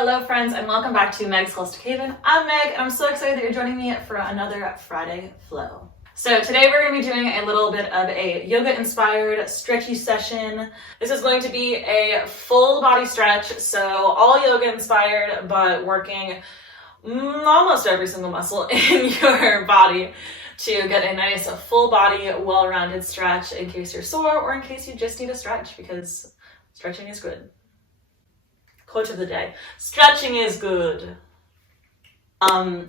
Hello friends and welcome back to Meg's Holistic Haven. I'm Meg and I'm so excited that you're joining me for another Friday Flow. So today we're going to be doing a little bit of a yoga inspired stretchy session. This is going to be a full body stretch, so all yoga inspired but working almost every single muscle in your body to get a nice full body well-rounded stretch in case you're sore or in case you just need a stretch because stretching is good. Quote of the day, stretching is good.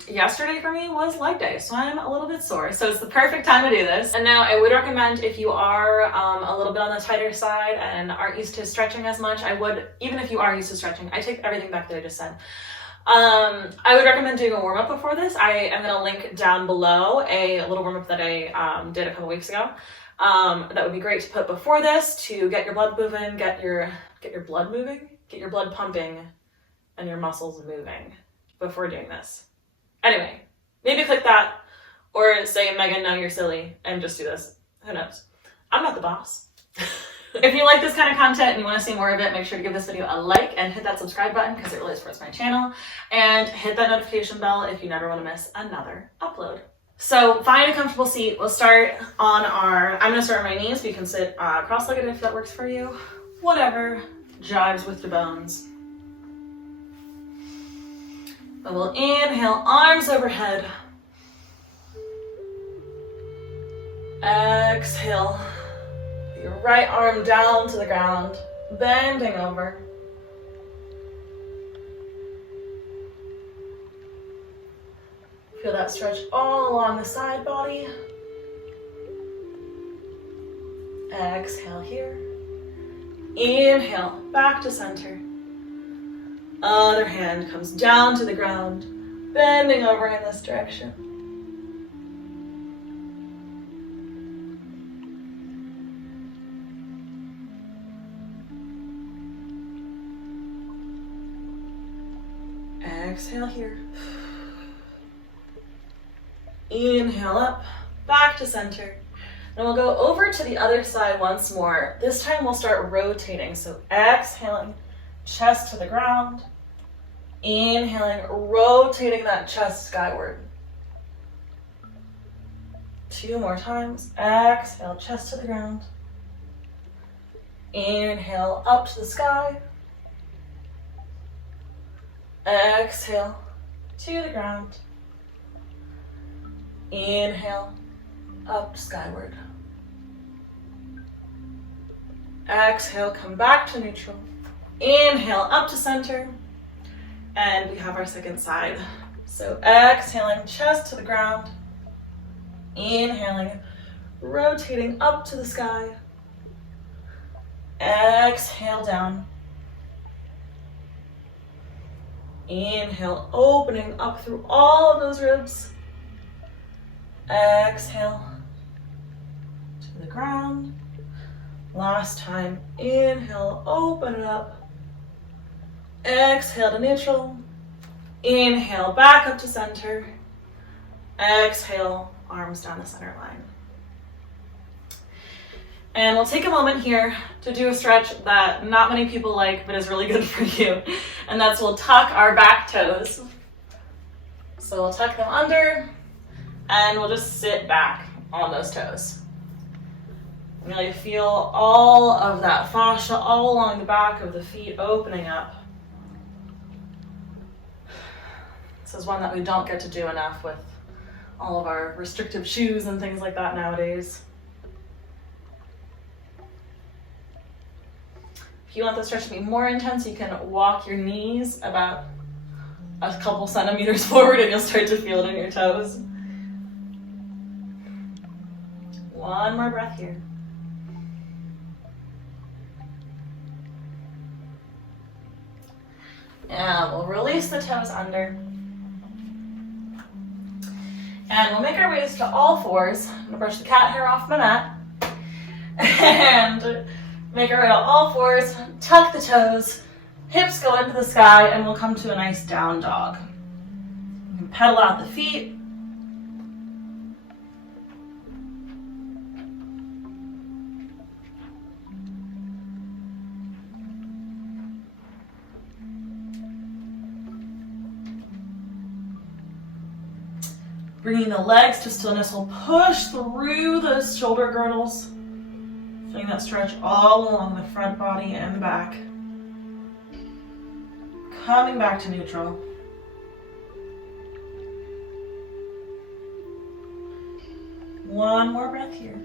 Yesterday for me was leg day, so I'm a little bit sore. So it's the perfect time to do this. And now I would recommend if you are a little bit on the tighter side and aren't used to stretching as much, even if you are used to stretching, I take everything back that I just said. I would recommend doing a warm-up before this. I am going to link down below a little warm-up that I did a couple weeks ago. That would be great to put before this to get your blood moving, get your blood moving. Get your blood pumping and your muscles moving before doing this. Anyway, maybe click that or say, Megan, no, you're silly, and just do this. Who knows? I'm not the boss. If you like this kind of content and you want to see more of it, make sure to give this video a like and hit that subscribe button because it really supports my channel. And hit that notification bell if you never want to miss another upload. So find a comfortable seat. We'll start on I'm going to start on my knees. You can sit cross-legged if that works for you. Whatever jives with the bones. But we'll inhale, arms overhead. Exhale, your right arm down to the ground, bending over. Feel that stretch all along the side body. Exhale here. Inhale, back to center. Other hand comes down to the ground, bending over in this direction. Exhale here. Inhale up, back to center. And we'll go over to the other side once more. This time we'll start rotating. So exhaling, chest to the ground. Inhaling, rotating that chest skyward. 2 more times. Exhale, chest to the ground. Inhale, up to the sky. Exhale, to the ground. Inhale, up skyward. Exhale, come back to neutral. Inhale, up to center. And we have our second side. So exhaling, chest to the ground. Inhaling, rotating up to the sky. Exhale down. Inhale, opening up through all of those ribs. Exhale to the ground. Last time, inhale, open it up. Exhale to neutral. Inhale, back up to center. Exhale, arms down the center line. And we'll take a moment here to do a stretch that not many people like, but is really good for you. And that's we'll tuck our back toes. So we'll tuck them under and we'll just sit back on those toes. Really feel all of that fascia all along the back of the feet opening up. This is one that we don't get to do enough with all of our restrictive shoes and things like that nowadays. If you want the stretch to be more intense, you can walk your knees about a couple centimeters forward and you'll start to feel it in your toes. One more breath here. And we'll release the toes under. And we'll make our ways to all fours. I'm gonna brush the cat hair off my mat. And make our way to all fours, tuck the toes, hips go into the sky, and we'll come to a nice down dog. You can pedal out the feet. Bringing the legs to stillness, we'll push through those shoulder girdles. Feeling that stretch all along the front body and the back. Coming back to neutral. One more breath here.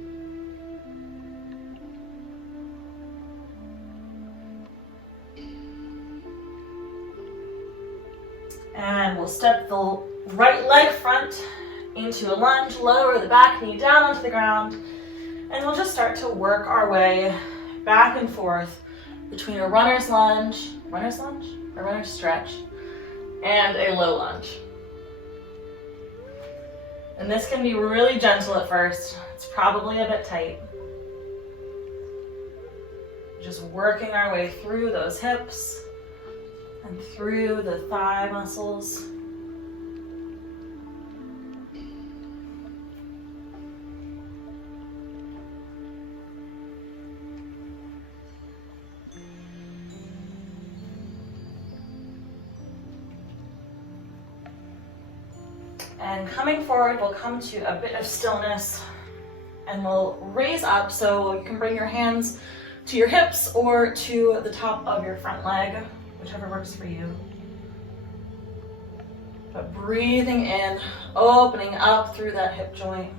And we'll step the right leg front into a lunge, lower the back knee down onto the ground, and we'll just start to work our way back and forth between a runner's lunge, a runner's stretch, and a low lunge. And this can be really gentle at first. It's probably a bit tight. Just working our way through those hips and through the thigh muscles. And coming forward, we'll come to a bit of stillness and we'll raise up, so you can bring your hands to your hips or to the top of your front leg, whichever works for you. But breathing in, opening up through that hip joint.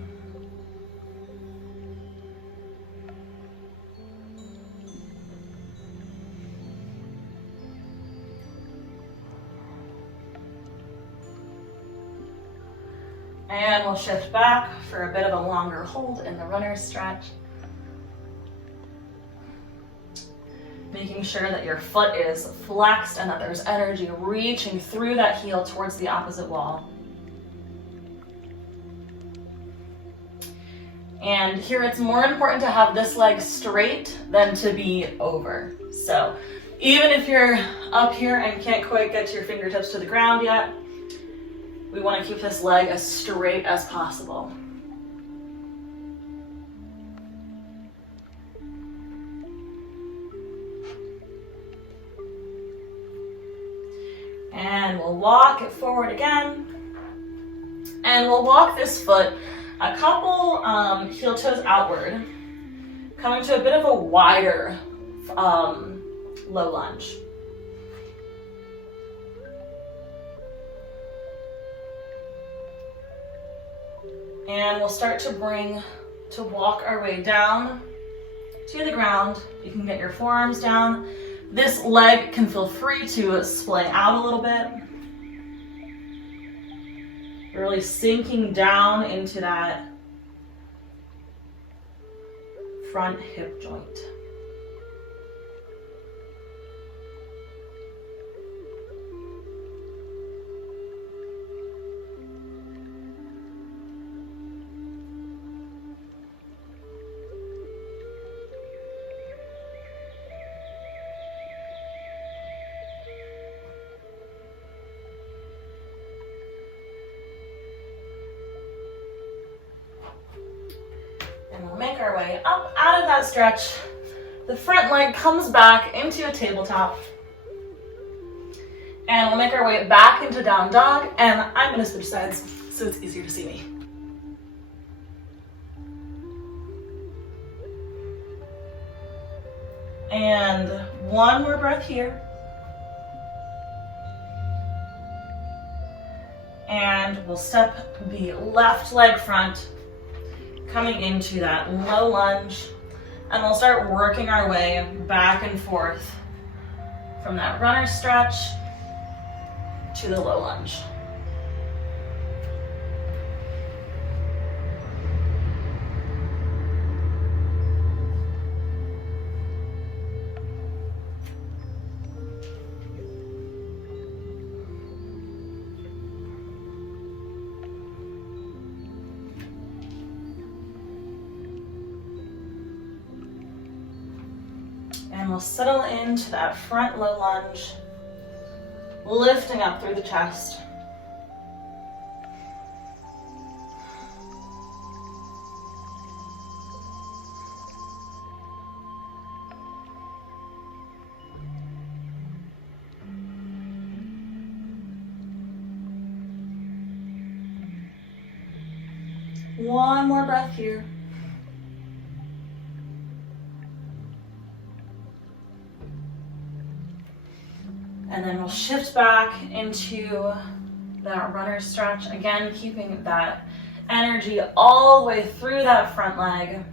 And we'll shift back for a bit of a longer hold in the runner's stretch. Making sure that your foot is flexed and that there's energy reaching through that heel towards the opposite wall. And here it's more important to have this leg straight than to be over. So even if you're up here and can't quite get to your fingertips to the ground yet, we want to keep this leg as straight as possible. And we'll walk it forward again. And we'll walk this foot a couple heel toes outward, coming to a bit of a wider low lunge. And we'll start to walk our way down to the ground. You can get your forearms down. This leg can feel free to splay out a little bit. Really sinking down into that front hip joint. And we'll make our way up out of that stretch. The front leg comes back into a tabletop. And we'll make our way back into down dog. And I'm going to switch sides so it's easier to see me. And one more breath here. And we'll step the left leg front, coming into that low lunge, and we'll start working our way back and forth from that runner stretch to the low lunge. And we'll settle into that front low lunge, lifting up through the chest. One more breath here. And then we'll shift back into that runner stretch. Again, keeping that energy all the way through that front leg.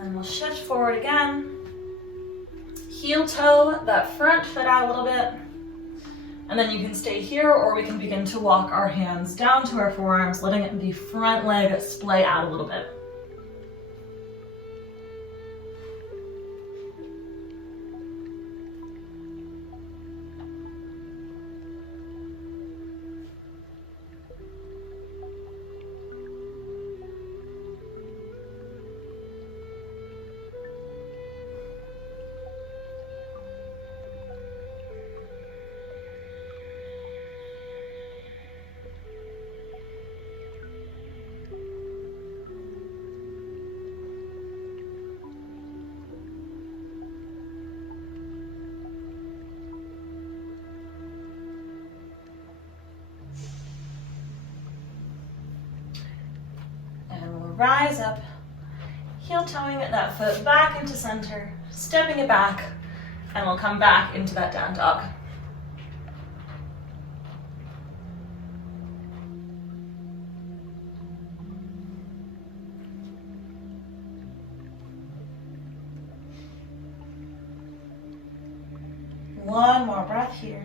And we'll shift forward again. Heel toe that front foot out a little bit. And then you can stay here, or we can begin to walk our hands down to our forearms, letting the front leg splay out a little bit. Rise up, heel toeing that foot back into center, stepping it back, and we'll come back into that down dog. One more breath here.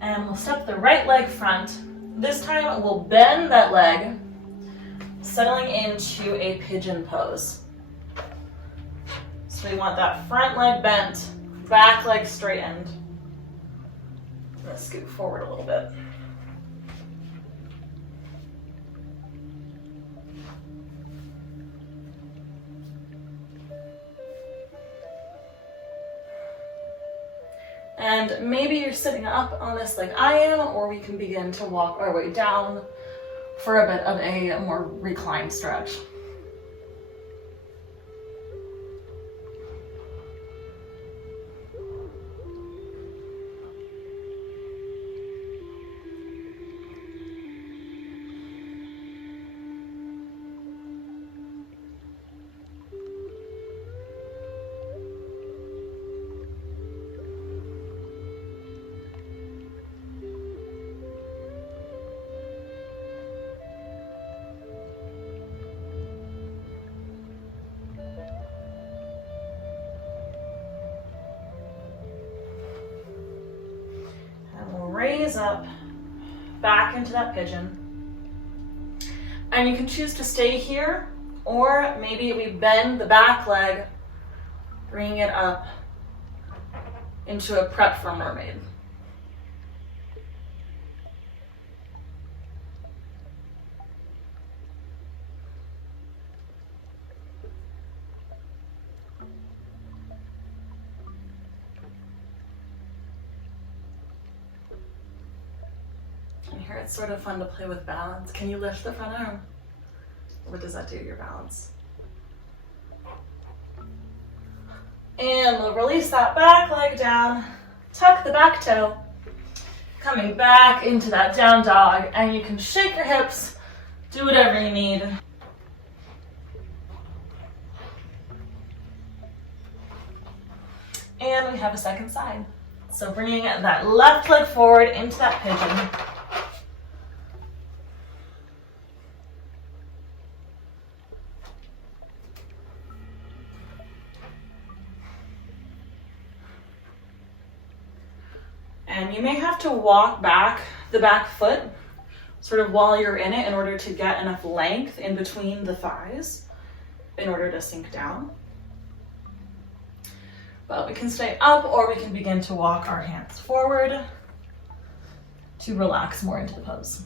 And we'll step the right leg front. This time we'll bend that leg, settling into a pigeon pose. So we want that front leg bent, back leg straightened. Let's scoot forward a little bit. And maybe you're sitting up on this like I am, or we can begin to walk our way down for a bit of a more reclined stretch. Raise up, back into that pigeon. And you can choose to stay here, or maybe we bend the back leg, bringing it up into a prep for mermaid. Here it's sort of fun to play with balance. Can you lift the front arm? What does that do to your balance? And we'll release that back leg down, tuck the back toe, coming back into that down dog, and you can shake your hips, do whatever you need. And we have a second side. So bringing that left leg forward into that pigeon. And you may have to walk back the back foot sort of while you're in it in order to get enough length in between the thighs. in order to sink down. But we can stay up, or we can begin to walk our hands forward to relax more into the pose.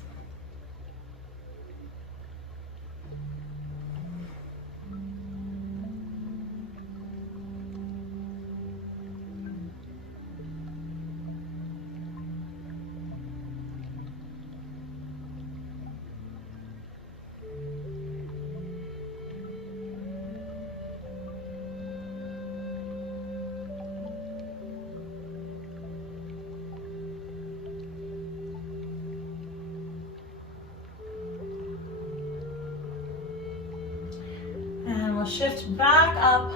Shift back up.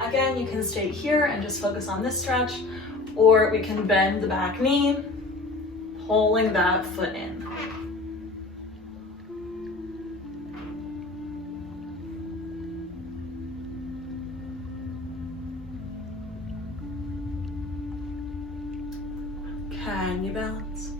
Again, you can stay here and just focus on this stretch, or we can bend the back knee, pulling that foot in. Can you balance?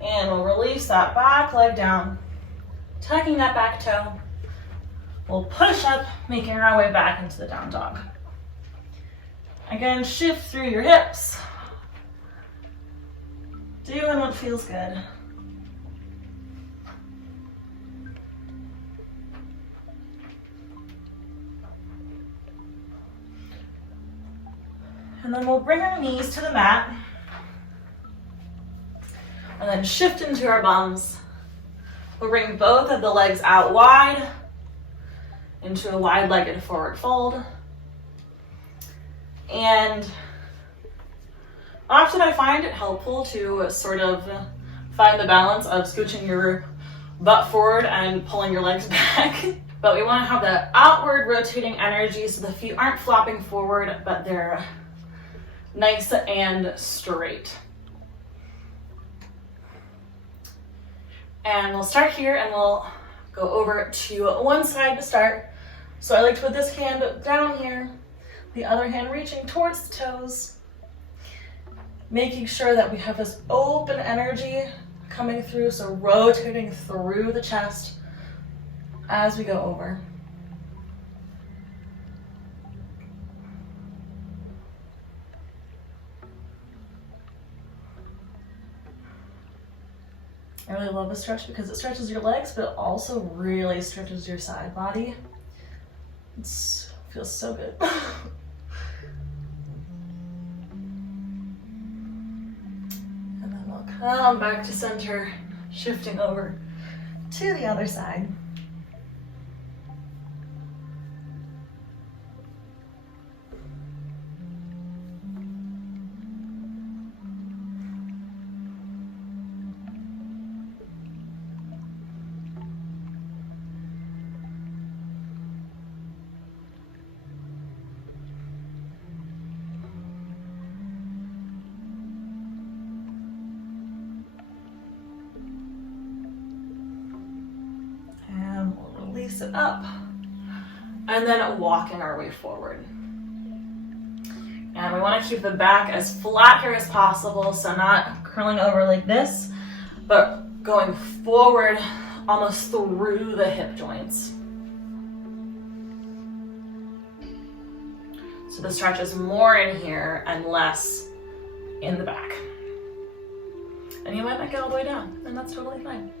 And we'll release that back leg down, tucking that back toe. We'll push up, making our way back into the down dog. Again, shift through your hips. Doing what feels good. And then we'll bring our knees to the mat. And then shift into our bums. We'll bring both of the legs out wide into a wide-legged forward fold. And often I find it helpful to sort of find the balance of scooching your butt forward and pulling your legs back. But we want to have that outward rotating energy so the feet aren't flopping forward, but they're nice and straight. And we'll start here and we'll go over to one side to start. So I like to put this hand down here, the other hand reaching towards the toes, making sure that we have this open energy coming through, so rotating through the chest as we go over. I really love this stretch because it stretches your legs, but it also really stretches your side body. It feels so good. And then we'll come back to center, shifting over to the other side. Release it up, and then walking our way forward. And we want to keep the back as flat here as possible, so not curling over like this, but going forward almost through the hip joints. So the stretch is more in here and less in the back. And you might not get all the way down, and that's totally fine.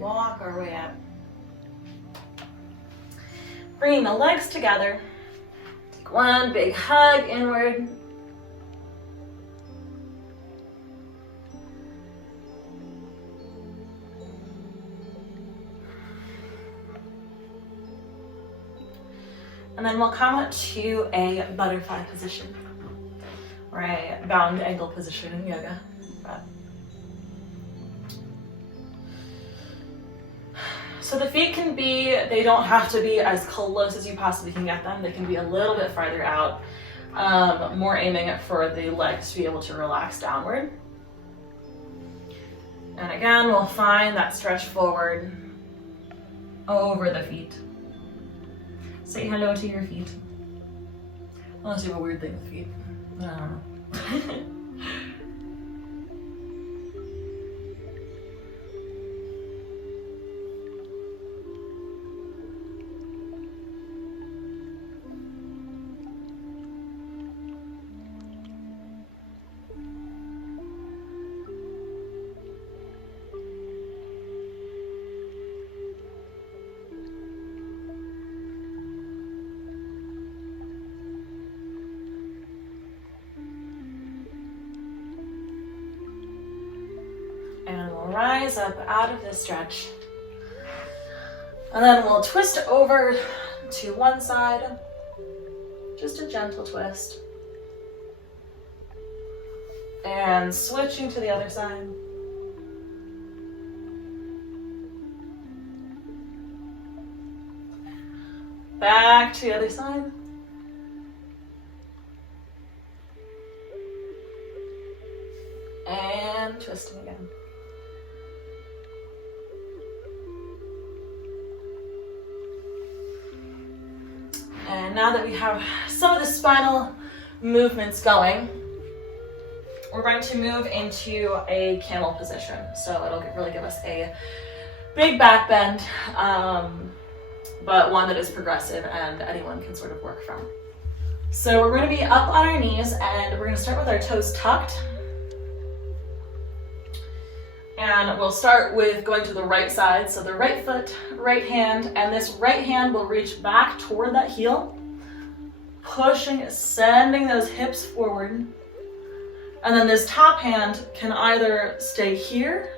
walk our way up. Bringing the legs together. Take one big hug inward. And then we'll come to a butterfly position, or a bound ankle position in yoga. So the feet they don't have to be as close as you possibly can get them. They can be a little bit farther out, more aiming for the legs to be able to relax downward. And again, we'll find that stretch forward over the feet. Say hello to your feet. Unless you have a weird thing with feet. I don't know. Rise up out of this stretch. And then we'll twist over to one side. Just a gentle twist. And switching to the other side. Back to the other side. And twisting again. And now that we have some of the spinal movements going, we're going to move into a camel position. So it'll really give us a big back bend, but one that is progressive and anyone can sort of work from. So we're going to be up on our knees and we're going to start with our toes tucked. And we'll start with going to the right side. So the right foot, right hand, and this right hand will reach back toward that heel, pushing, sending those hips forward. And then this top hand can either stay here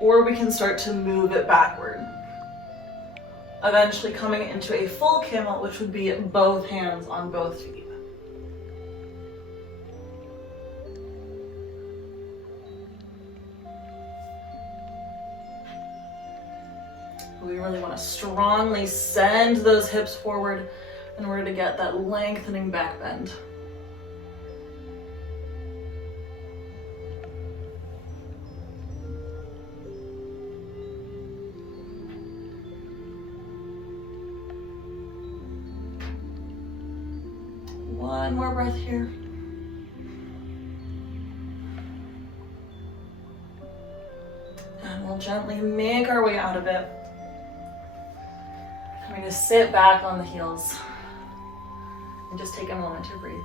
or we can start to move it backward. Eventually coming into a full camel, which would be both hands on both feet. We really want to strongly send those hips forward in order to get that lengthening back bend. One more breath here. And we'll gently make our way out of it. I'm going to sit back on the heels and just take a moment to breathe.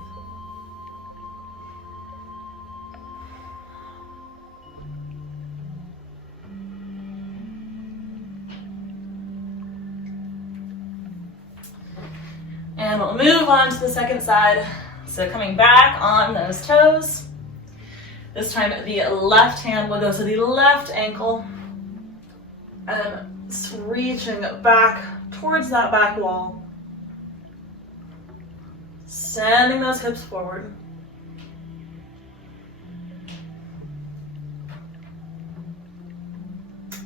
And we'll move on to the second side. So coming back on those toes. This time the left hand will go to the left ankle and reaching back towards that back wall. Sending those hips forward.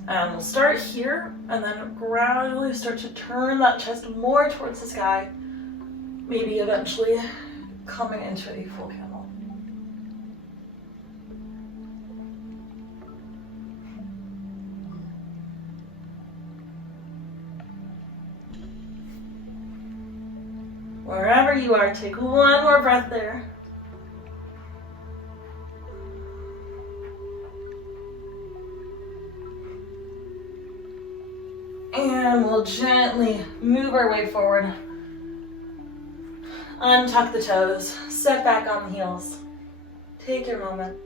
And we'll start here and then gradually start to turn that chest more towards the sky. Maybe eventually coming into a full camel. Wherever you are, take one more breath there. And we'll gently move our way forward. Untuck the toes, set back on the heels. Take your moment.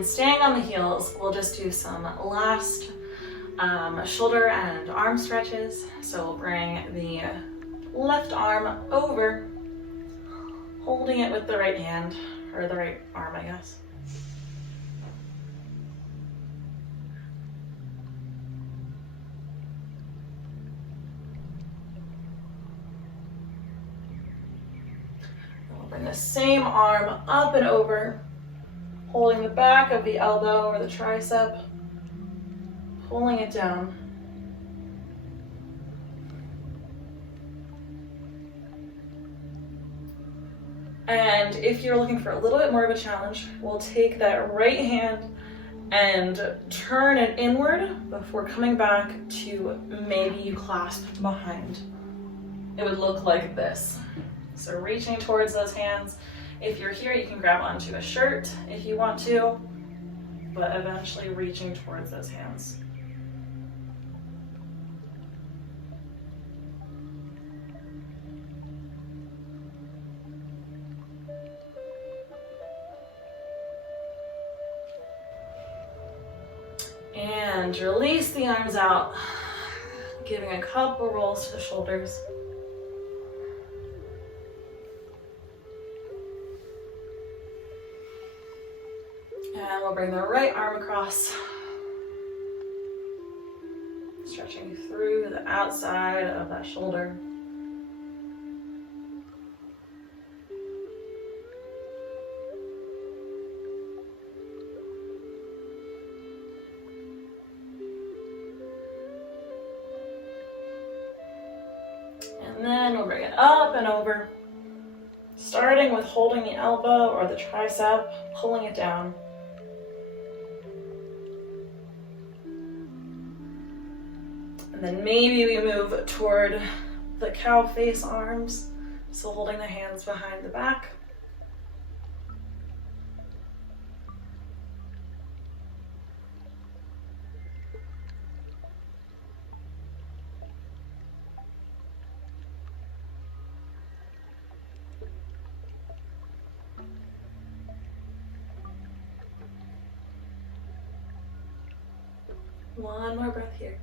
And staying on the heels, we'll just do some last shoulder and arm stretches. So we'll bring the left arm over, holding it with the right hand, or the right arm, I guess. And we'll bring the same arm up and over, holding the back of the elbow or the tricep, pulling it down. And if you're looking for a little bit more of a challenge, we'll take that right hand and turn it inward before coming back to maybe you clasp behind. It would look like this. So reaching towards those hands. If you're here, you can grab onto a shirt if you want to, but eventually reaching towards those hands. And release the arms out, giving a couple rolls to the shoulders. And we'll bring the right arm across, stretching through the outside of that shoulder. And then we'll bring it up and over, starting with holding the elbow or the tricep, pulling it down. And then maybe we move toward the cow face arms, so holding the hands behind the back. One more breath here.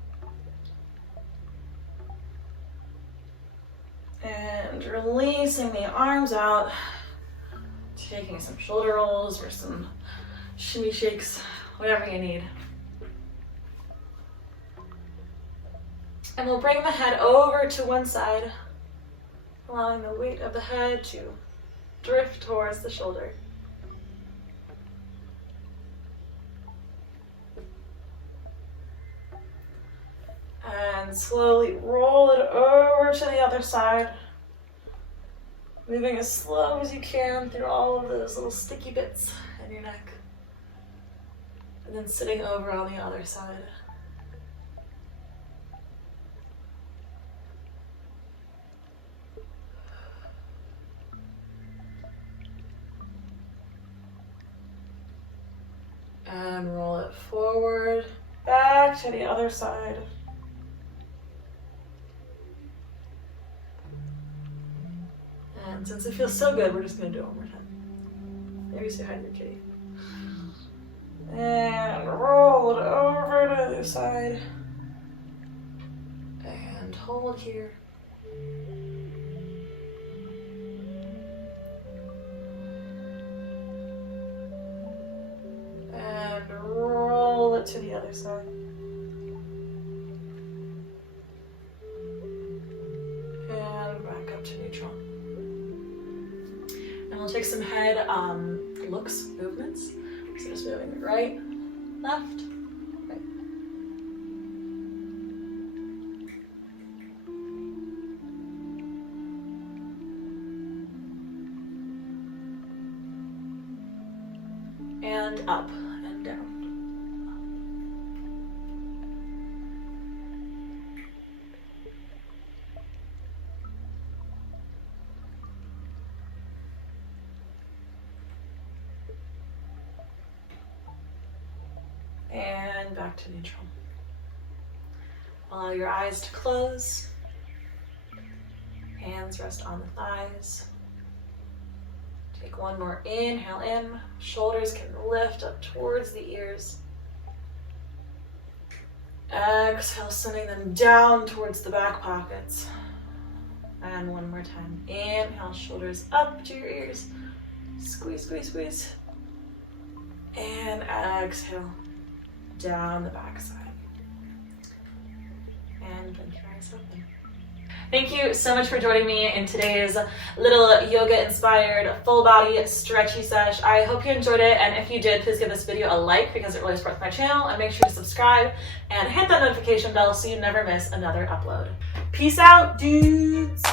And releasing the arms out, taking some shoulder rolls or some shimmy shakes, whatever you need. And we'll bring the head over to one side, allowing the weight of the head to drift towards the shoulder. And slowly roll it over to the other side, moving as slow as you can through all of those little sticky bits in your neck. And then sitting over on the other side. And roll it forward, back to the other side. And since it feels so good, we're just going to do it one more time. Maybe say hi to your kitty. And roll it over to the other side. And hold here. And roll it to the other side. And back up to neutral. And we'll take some head looks movements. So just moving right, left, right. And up and down. And back to neutral. Allow your eyes to close. Hands rest on the thighs. Take one more inhale in. Shoulders can lift up towards the ears. Exhale, sending them down towards the back pockets. And one more time. Inhale, shoulders up to your ears. Squeeze, squeeze, squeeze. And exhale, down the back side. And blink your eyes open. Thank you so much for joining me in today's little yoga-inspired full body stretchy sesh. I hope you enjoyed it, and if you did, please give this video a like because it really supports my channel, and make sure to subscribe and hit that notification bell so you never miss another upload. Peace out, dudes!